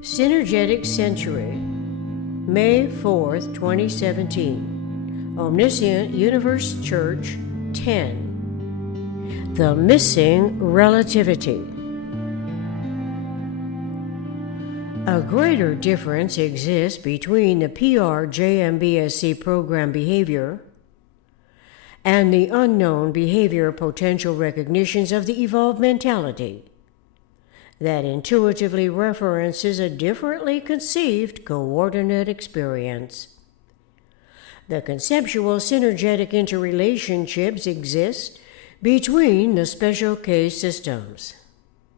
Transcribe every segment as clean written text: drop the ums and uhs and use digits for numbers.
Synergetics Century, May 4th, 2017. Omniscient Universe Church 10. The Missing Relativity. A greater difference exists between the PRJMBSC program behavior and the unknown behavior potential recognitions of the evolved mentality that intuitively references a differently conceived coordinate experience. The conceptual synergetic interrelationships exist between the special case systems.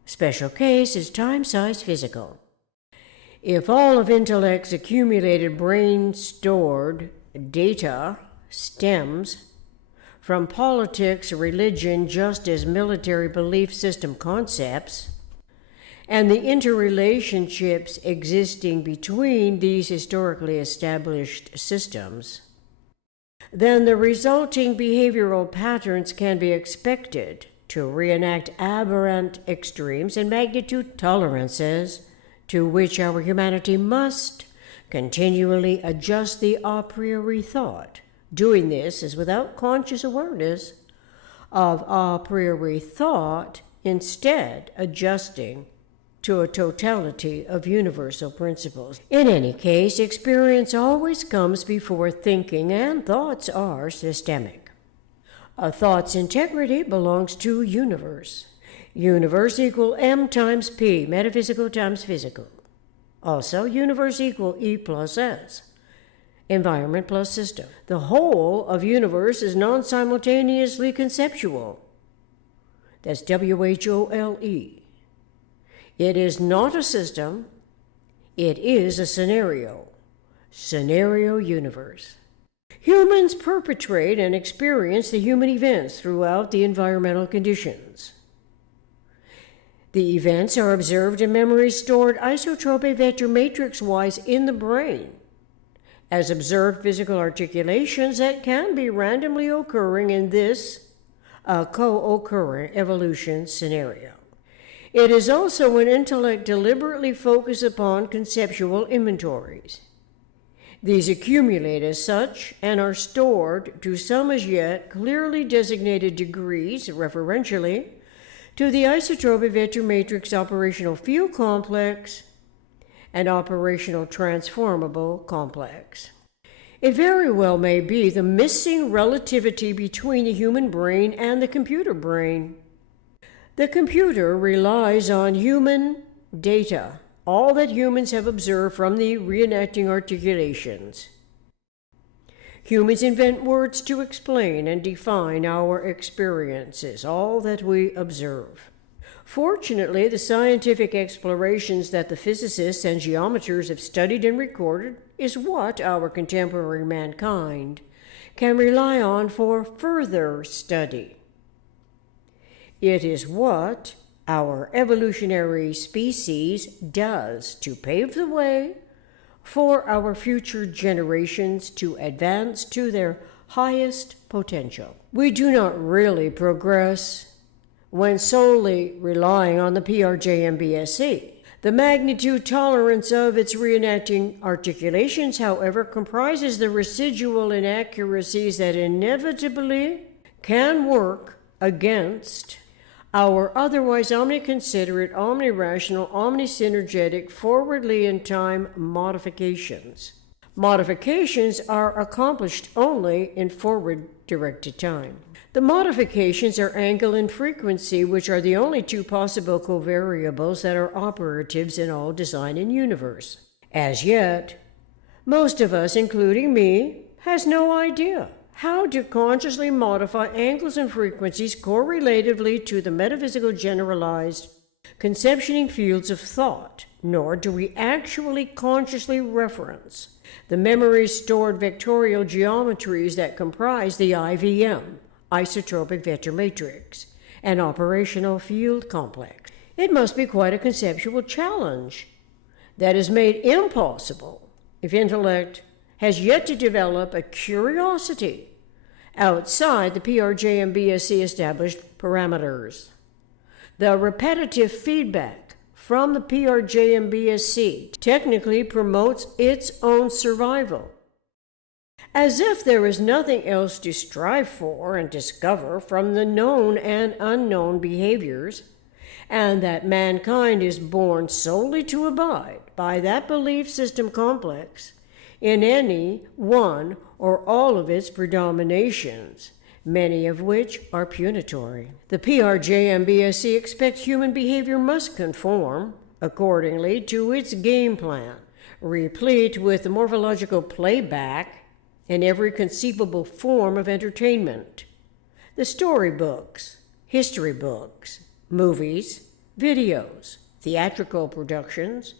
Special case is time-size physical. If all of intellect's accumulated brain-stored data stems from politics, religion, justice, military belief system concepts, and the interrelationships existing between these historically established systems, then the resulting behavioral patterns can be expected to reenact aberrant extremes and magnitude tolerances to which our humanity must continually adjust the a priori thought. Doing this is without conscious awareness of a priori thought, instead adjusting to a totality of universal principles. In any case, experience always comes before thinking, and thoughts are systemic. A thought's integrity belongs to universe. Universe equal M times P, metaphysical times physical. Also, universe equal E plus S, environment plus system. The whole of universe is non-simultaneously conceptual. That's WHOLE. It is not a system, it is a scenario universe. Humans perpetrate and experience the human events throughout the environmental conditions. The events are observed in memories stored isotropic vector matrix-wise in the brain, as observed physical articulations that can be randomly occurring in this co-occurring evolution scenario. It is also when intellect deliberately focuses upon conceptual inventories. These accumulate as such and are stored to some as yet clearly designated degrees referentially to the isotropic vector matrix operational field complex and operational transformable complex. It very well may be the missing relativity between the human brain and the computer brain. The computer relies on human data, all that humans have observed from the reenacting articulations. Humans invent words to explain and define our experiences, all that we observe. Fortunately, the scientific explorations that the physicists and geometers have studied and recorded is what our contemporary mankind can rely on for further study. It is what our evolutionary species does to pave the way for our future generations to advance to their highest potential. We do not really progress when solely relying on the PRJMBSC. The magnitude tolerance of its reenacting articulations, however, comprises the residual inaccuracies that inevitably can work against our otherwise omniconsiderate, omnirational, omnisynergetic, forwardly in time modifications. Modifications are accomplished only in forward-directed time. The modifications are angle and frequency, which are the only two possible covariables that are operatives in all design and universe. As yet, most of us, including me, has no idea how to consciously modify angles and frequencies correlatively to the metaphysical generalized conceptioning fields of thought, nor do we actually consciously reference the memory-stored vectorial geometries that comprise the IVM, isotropic vector matrix, and operational field complex. It must be quite a conceptual challenge that is made impossible if intellect has yet to develop a curiosity outside the PRJMBSC established parameters. The repetitive feedback from the PRJMBSC technically promotes its own survival. As if there is nothing else to strive for and discover from the known and unknown behaviors, and that mankind is born solely to abide by that belief system complex in any one or all of its predominations, many of which are punitory. The PRJMBSC expects human behavior must conform, accordingly, to its game plan, replete with morphological playback in every conceivable form of entertainment. The storybooks, history books, movies, videos, theatrical productions,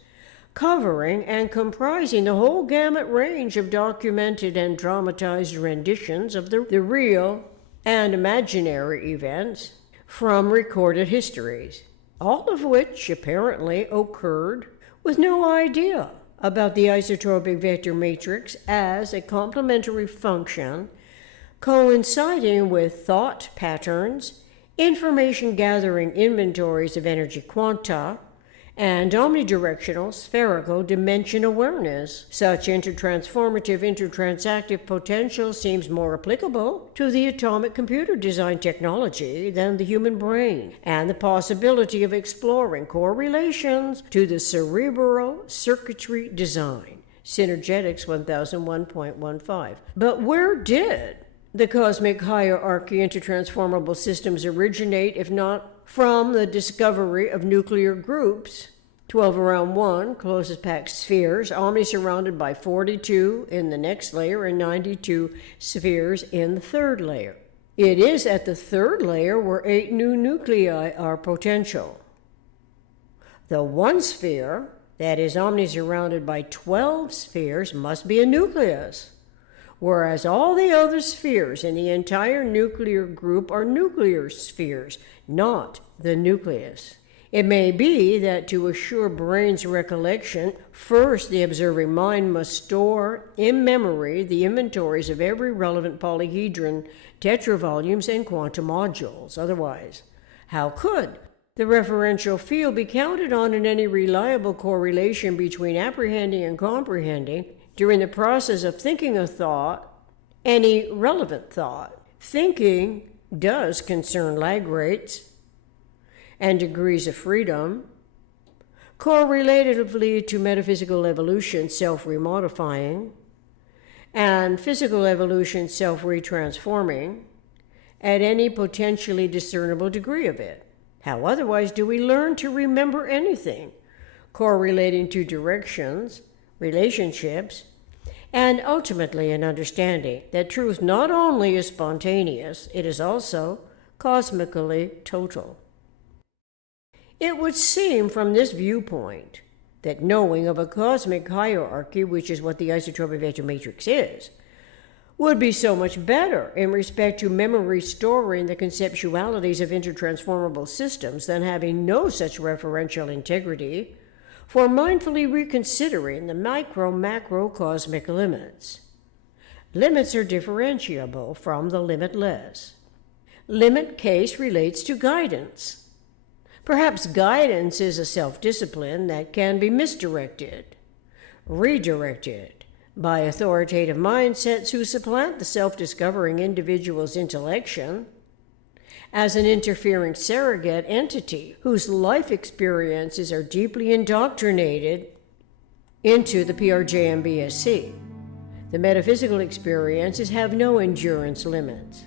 covering and comprising the whole gamut range of documented and dramatized renditions of the real and imaginary events from recorded histories, all of which apparently occurred with no idea about the isotropic vector matrix as a complementary function coinciding with thought patterns, information gathering inventories of energy quanta, and omnidirectional spherical dimension awareness. Such intertransformative, intertransactive potential seems more applicable to the atomic computer design technology than the human brain, and the possibility of exploring correlations to the cerebral circuitry design. Synergetics 1001.15. But where did the cosmic hierarchy intertransformable systems originate, if not from the discovery of nuclear groups, 12 around 1, closest packed spheres, omni-surrounded by 42 in the next layer and 92 spheres in the third layer? It is at the third layer where 8 new nuclei are potential. The one sphere that is omni-surrounded by 12 spheres must be a nucleus, whereas all the other spheres in the entire nuclear group are nuclear spheres, not the nucleus. It may be that to assure brain's recollection, first the observing mind must store in memory the inventories of every relevant polyhedron, tetravolumes, and quantum modules. Otherwise, how could the referential field be counted on in any reliable correlation between apprehending and comprehending during the process of thinking a thought, any relevant thought? Thinking does concern lag rates and degrees of freedom, correlatively to metaphysical evolution self-remodifying, and physical evolution self-retransforming at any potentially discernible degree of it. How otherwise do we learn to remember anything correlating to directions, relationships, and ultimately an understanding that truth not only is spontaneous, it is also cosmically total? It would seem from this viewpoint that knowing of a cosmic hierarchy, which is what the isotropic vector matrix is, would be so much better in respect to memory storing the conceptualities of intertransformable systems than having no such referential integrity for mindfully reconsidering the micro-macro cosmic limits. Limits are differentiable from the limitless. Limit case relates to guidance. Perhaps guidance is a self-discipline that can be misdirected, redirected by authoritative mindsets who supplant the self-discovering individual's intellection as an interfering surrogate entity whose life experiences are deeply indoctrinated into the PRJMBSC. The metaphysical experiences have no endurance limits,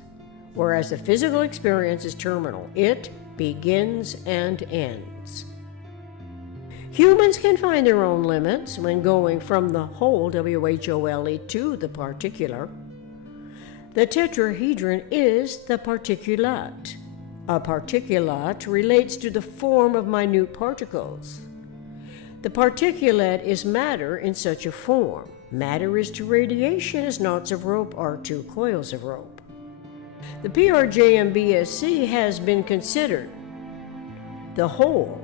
whereas the physical experience is terminal. It begins and ends. Humans can find their own limits when going from the whole, WHOLE, to the particular. The tetrahedron is the particulate. A particulate relates to the form of minute particles. The particulate is matter in such a form. Matter is to radiation as knots of rope are to coils of rope. The PRJMBSC has been considered the whole,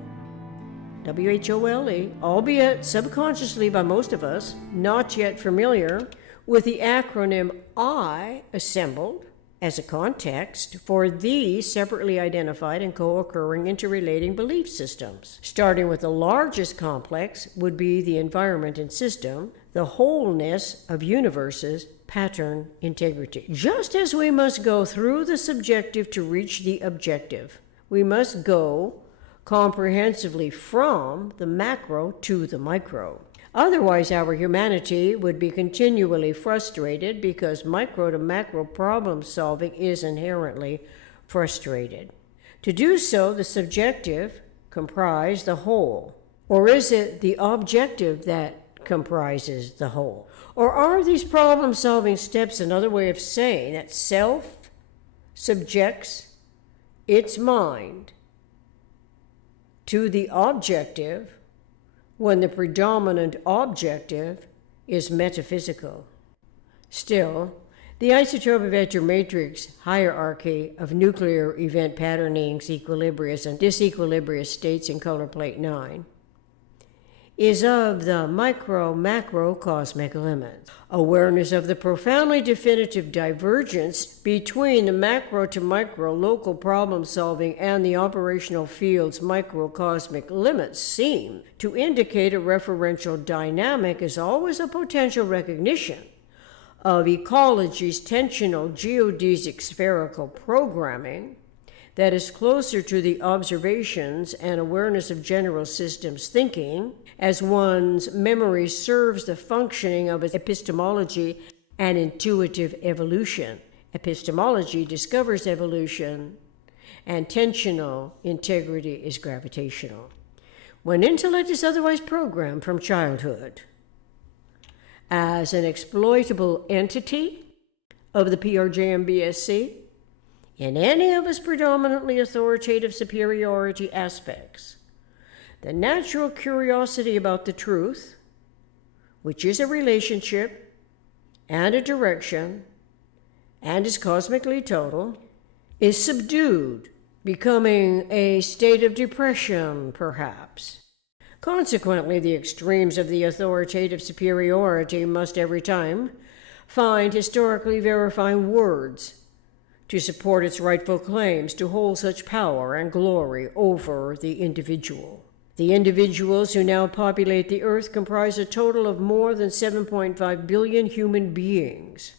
WHOLE, albeit subconsciously by most of us, not yet familiar with the acronym I assembled as a context for these separately identified and co-occurring interrelating belief systems. Starting with the largest complex would be the environment and system, the wholeness of universes, pattern, integrity. Just as we must go through the subjective to reach the objective, we must go comprehensively from the macro to the micro. Otherwise, our humanity would be continually frustrated because micro to macro problem solving is inherently frustrated. To do so, the subjective comprise the whole. Or is it the objective that comprises the whole? Or are these problem solving steps another way of saying that self subjects its mind to the objective when the predominant objective is metaphysical? Still, the isotope vector matrix hierarchy of nuclear event patternings, equilibrious, and disequilibrious states in color plate 9 is of the micro-macro cosmic limits. Awareness of the profoundly definitive divergence between the macro to micro local problem solving and the operational field's microcosmic limits seem to indicate a referential dynamic as always a potential recognition of ecology's tensional geodesic spherical programming that is closer to the observations and awareness of general systems thinking, as one's memory serves the functioning of its epistemology and intuitive evolution. Epistemology discovers evolution, and tensional integrity is gravitational. When intellect is otherwise programmed from childhood as an exploitable entity of the PRJMBSC, in any of its predominantly authoritative superiority aspects, the natural curiosity about the truth, which is a relationship and a direction and is cosmically total, is subdued, becoming a state of depression, perhaps. Consequently, the extremes of the authoritative superiority must every time find historically verifying words to support its rightful claims to hold such power and glory over the individual. The individuals who now populate the earth comprise a total of more than 7.5 billion human beings.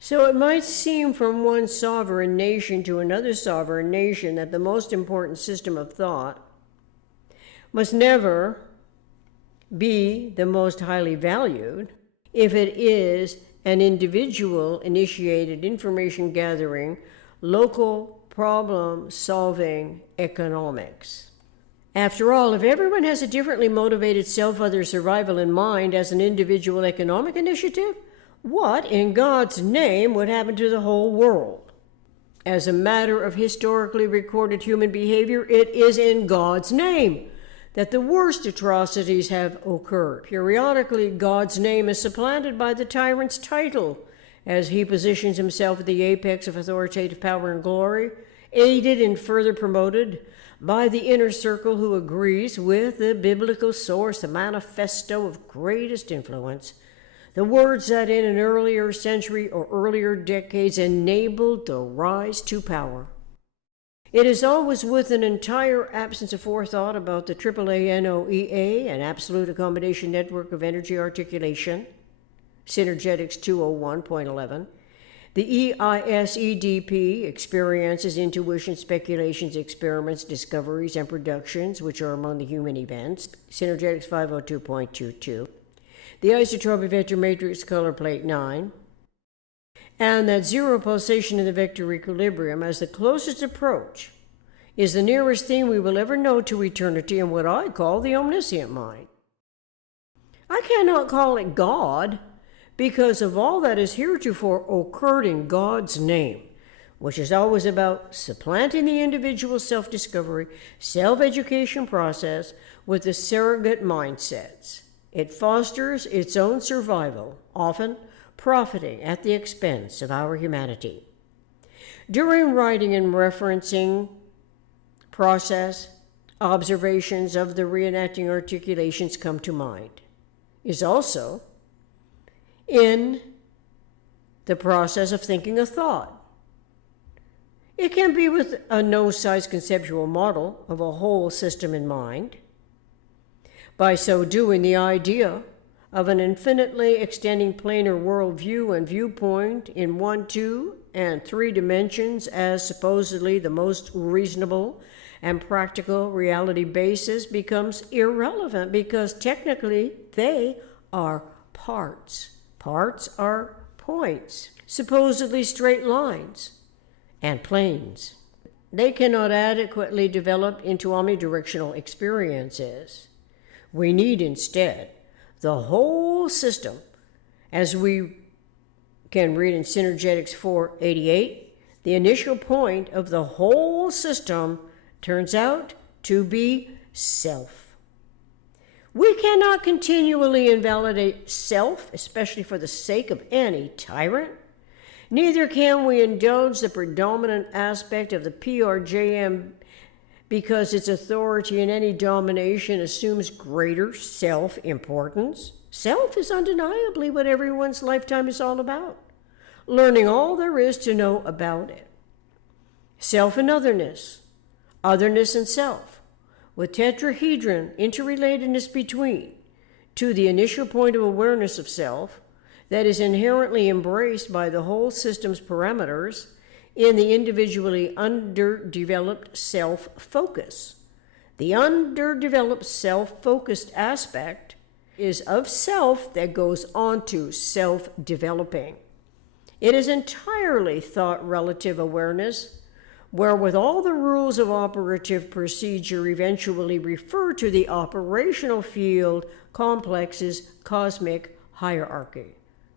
So it might seem from one sovereign nation to another sovereign nation that the most important system of thought must never be the most highly valued if it is an individual-initiated information-gathering, local problem-solving economics. After all, if everyone has a differently motivated self-other survival in mind as an individual economic initiative, what in God's name would happen to the whole world? As a matter of historically recorded human behavior, it is in God's name that the worst atrocities have occurred. Periodically, God's name is supplanted by the tyrant's title as he positions himself at the apex of authoritative power and glory, aided and further promoted by the inner circle who agrees with the biblical source, the manifesto of greatest influence, the words that in an earlier century or earlier decades enabled the rise to power. It is always with an entire absence of forethought about the AAA-NOEA, an absolute accommodation network of energy articulation, Synergetics 201.11, the EISEDP experiences, intuition, speculations, experiments, discoveries, and productions, which are among the human events, Synergetics 502.22, the isotropic vector matrix color plate 9, and that zero pulsation in the vector equilibrium as the closest approach is the nearest thing we will ever know to eternity in what I call the omniscient mind. I cannot call it God because of all that has heretofore occurred in God's name, which is always about supplanting the individual self-discovery, self-education process with the surrogate mindsets. It fosters its own survival, often profiting at the expense of our humanity. During writing and referencing process, observations of the reenacting articulations come to mind. Is also in the process of thinking a thought, It can be with a no-size conceptual model of a whole system in mind. By so doing, the idea of an infinitely extending planar worldview and viewpoint in 1, 2, and 3 dimensions as supposedly the most reasonable and practical reality basis becomes irrelevant because technically they are parts. Parts are points, supposedly straight lines, and planes. They cannot adequately develop into omnidirectional experiences. We need instead the whole system, as we can read in Synergetics 488. The initial point of the whole system turns out to be self. We cannot continually invalidate self, especially for the sake of any tyrant. Neither can we indulge the predominant aspect of the PRJM because its authority in any domination assumes greater self-importance. Self is undeniably what everyone's lifetime is all about, learning all there is to know about it. Self and otherness, otherness and self, with tetrahedron interrelatedness between, to the initial point of awareness of self that is inherently embraced by the whole system's parameters in the individually underdeveloped self-focus. The underdeveloped self-focused aspect is of self that goes on to self-developing. It is entirely thought-relative awareness, where with all the rules of operative procedure eventually refer to the operational field complex's cosmic hierarchy.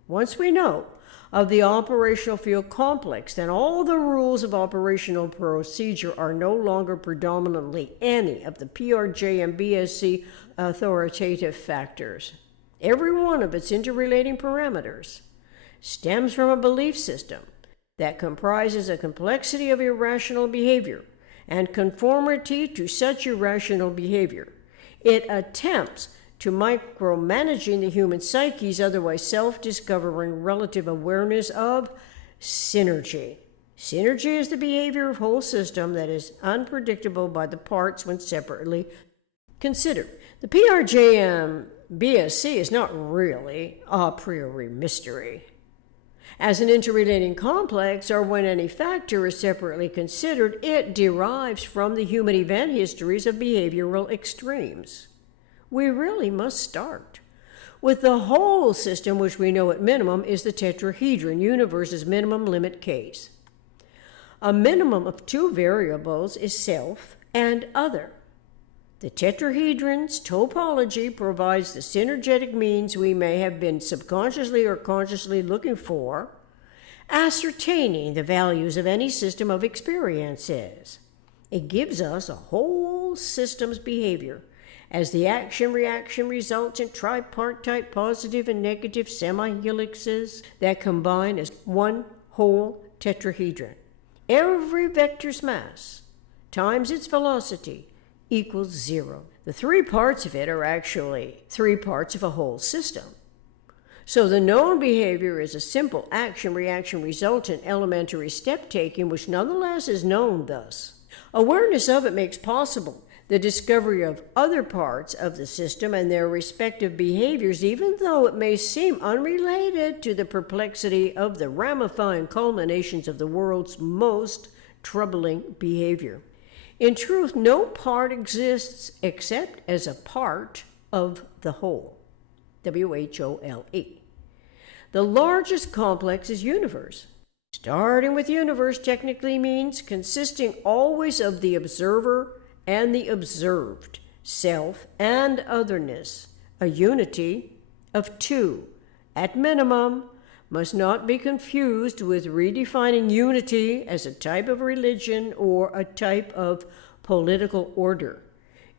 Once we know of the operational field complex, then all the rules of operational procedure are no longer predominantly any of the PRJMBSC authoritative factors. Every one of its interrelating parameters stems from a belief system that comprises a complexity of irrational behavior and conformity to such irrational behavior. It attempts to micromanaging the human psyche's otherwise self-discovering relative awareness of synergy. Synergy is the behavior of whole system that is unpredictable by the parts when separately considered. The PRJMBSC is not really a priori mystery. As an interrelating complex, or when any factor is separately considered, it derives from the human event histories of behavioral extremes. We really must start with the whole system, which we know at minimum is the tetrahedron universe's minimum limit case. A minimum of 2 variables is self and other. The tetrahedron's topology provides the synergetic means we may have been subconsciously or consciously looking for, ascertaining the values of any system of experiences. It gives us a whole system's behavior, as the action-reaction results in tripartite positive and negative semi-helixes that combine as one whole tetrahedron. Every vector's mass times its velocity equals 0. The 3 parts of it are actually 3 parts of a whole system. So the known behavior is a simple action-reaction resultant elementary step-taking, which nonetheless is known thus. Awareness of it makes possible the discovery of other parts of the system and their respective behaviors, even though it may seem unrelated to the perplexity of the ramifying culminations of the world's most troubling behavior. In truth, no part exists except as a part of the whole. WHOLE. The largest complex is universe. Starting with universe technically means consisting always of the observer and the observed, self and otherness, a unity of 2. At minimum, must not be confused with redefining unity as a type of religion or a type of political order.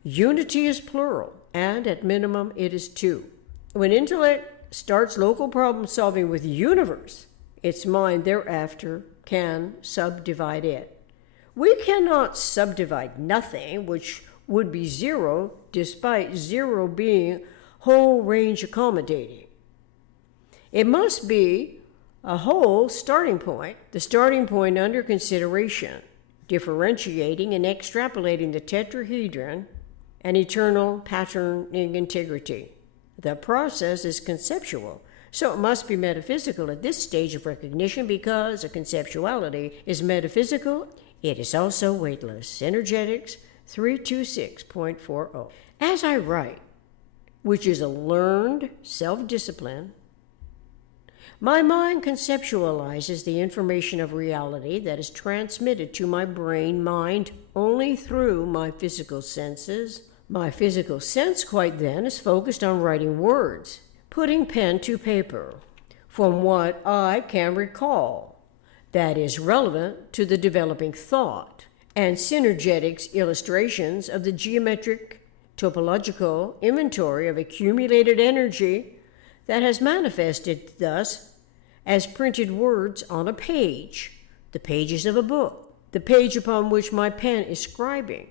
Unity is plural, and at minimum it is 2. When intellect starts local problem solving with universe, its mind thereafter can subdivide it. We cannot subdivide nothing, which would be 0, despite 0 being whole range accommodating. It must be a whole starting point, the starting point under consideration. differentiating and extrapolating the tetrahedron and eternal patterning integrity. The process is conceptual, so it must be metaphysical at this stage of recognition because a conceptuality is metaphysical. It is also weightless. Synergetics 326.40. As I write, which is a learned self-discipline, my mind conceptualizes the information of reality that is transmitted to my brain mind only through my physical senses. My physical sense, quite then, is focused on writing words, putting pen to paper, from what I can recall that is relevant to the developing thought, and synergetics illustrations of the geometric topological inventory of accumulated energy that has manifested thus as printed words on a page, the pages of a book, the page upon which my pen is scribing.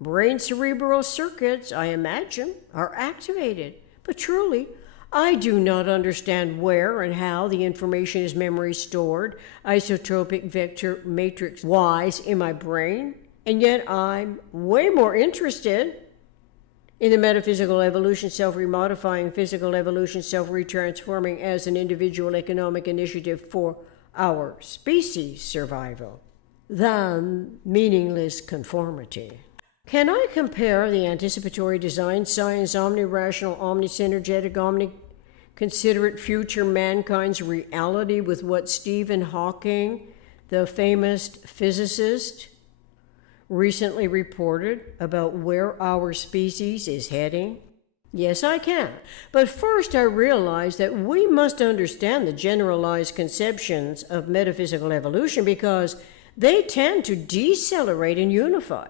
Brain cerebral circuits, I imagine, are activated, but truly, I do not understand where and how the information is memory stored, isotropic vector matrix-wise in my brain, and yet I'm way more interested in the metaphysical evolution, self-remodifying physical evolution, self-retransforming as an individual economic initiative for our species' survival, than meaningless conformity. Can I compare the anticipatory design science, omni-rational, omni-synergetic, omni-considerate future mankind's reality with what Stephen Hawking, the famous physicist, recently reported about where our species is heading? Yes, I can. But first I realize that we must understand the generalized conceptions of metaphysical evolution because they tend to decelerate and unify.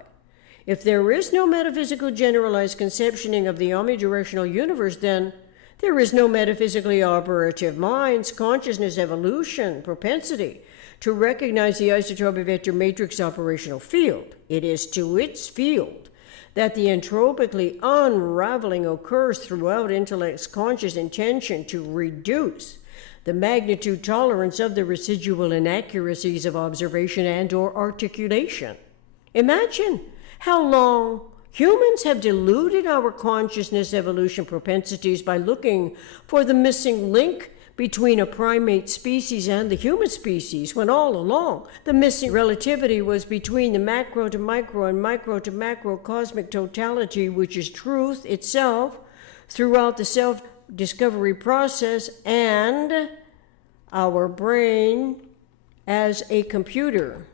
If there is no metaphysical generalized conceptioning of the omnidirectional universe, then there is no metaphysically operative minds, consciousness, evolution, propensity to recognize the isotropic vector matrix operational field. It is to its field that the entropically unraveling occurs throughout intellect's conscious intention to reduce the magnitude tolerance of the residual inaccuracies of observation and or articulation. Imagine how long humans have deluded our consciousness evolution propensities by looking for the missing link between a primate species and the human species, when all along the missing relativity was between the macro to micro and micro to macro cosmic totality, which is truth itself throughout the self-discovery process, and our brain as a computer.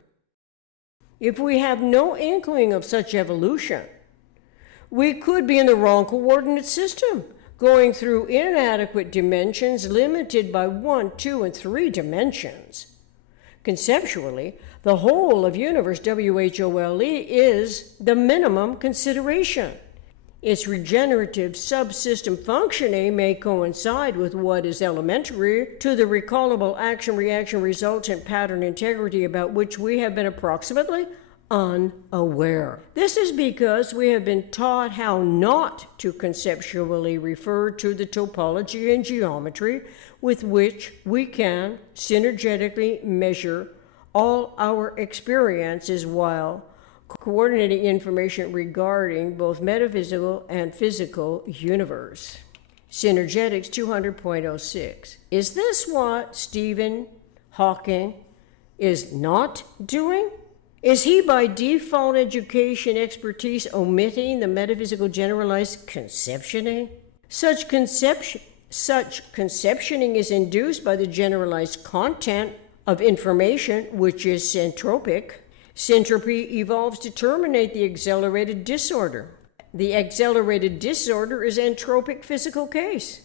If we have no inkling of such evolution, we could be in the wrong coordinate system, going through inadequate dimensions limited by 1, 2, and 3 dimensions. Conceptually, the whole of universe, WHOLE, is the minimum consideration. Its regenerative subsystem functioning may coincide with what is elementary to the recallable action-reaction resultant pattern integrity about which we have been approximately unaware. This is because we have been taught how not to conceptually refer to the topology and geometry with which we can synergetically measure all our experiences while coordinating information regarding both metaphysical and physical universe. Synergetics 200.06. Is this what Stephen Hawking is not doing? Is he by default education expertise omitting the metaphysical generalized conceptioning? Such conceptioning is induced by the generalized content of information, which is syntropic. Syntropy evolves to terminate the accelerated disorder. The accelerated disorder is entropic physical case.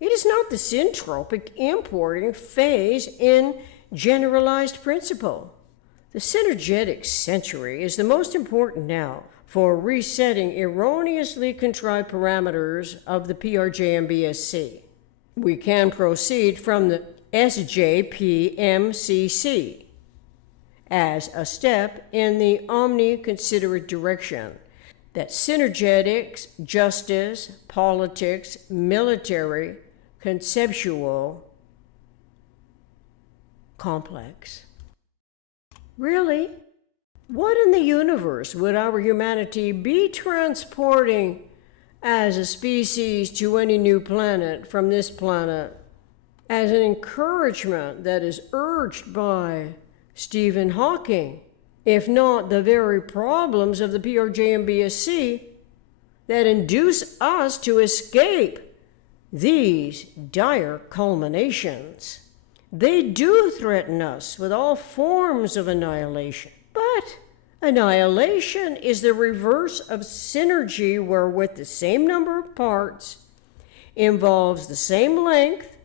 It is not the syntropic importing phase in generalized principle. The synergetic century is the most important now for resetting erroneously contrived parameters of the PRJMBSC. We can proceed from the SJPMCC as a step in the omni-considerate direction that synergetics, justice, politics, military, conceptual, complex. Really? What in the universe would our humanity be transporting as a species to any new planet from this planet as an encouragement that is urged by Stephen Hawking, if not the very problems of the PRJMBSC that induce us to escape these dire culminations? They do threaten us with all forms of annihilation. But annihilation is the reverse of synergy, wherewith the same number of parts involves the same length,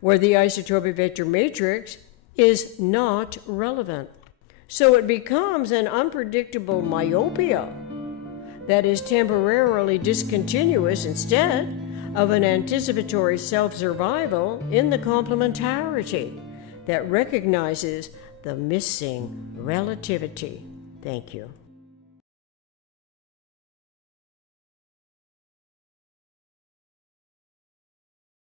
where the isotopic vector matrix is not relevant. So it becomes an unpredictable myopia that is temporarily discontinuous instead of an anticipatory self-survival in the complementarity that recognizes the missing relativity. Thank you.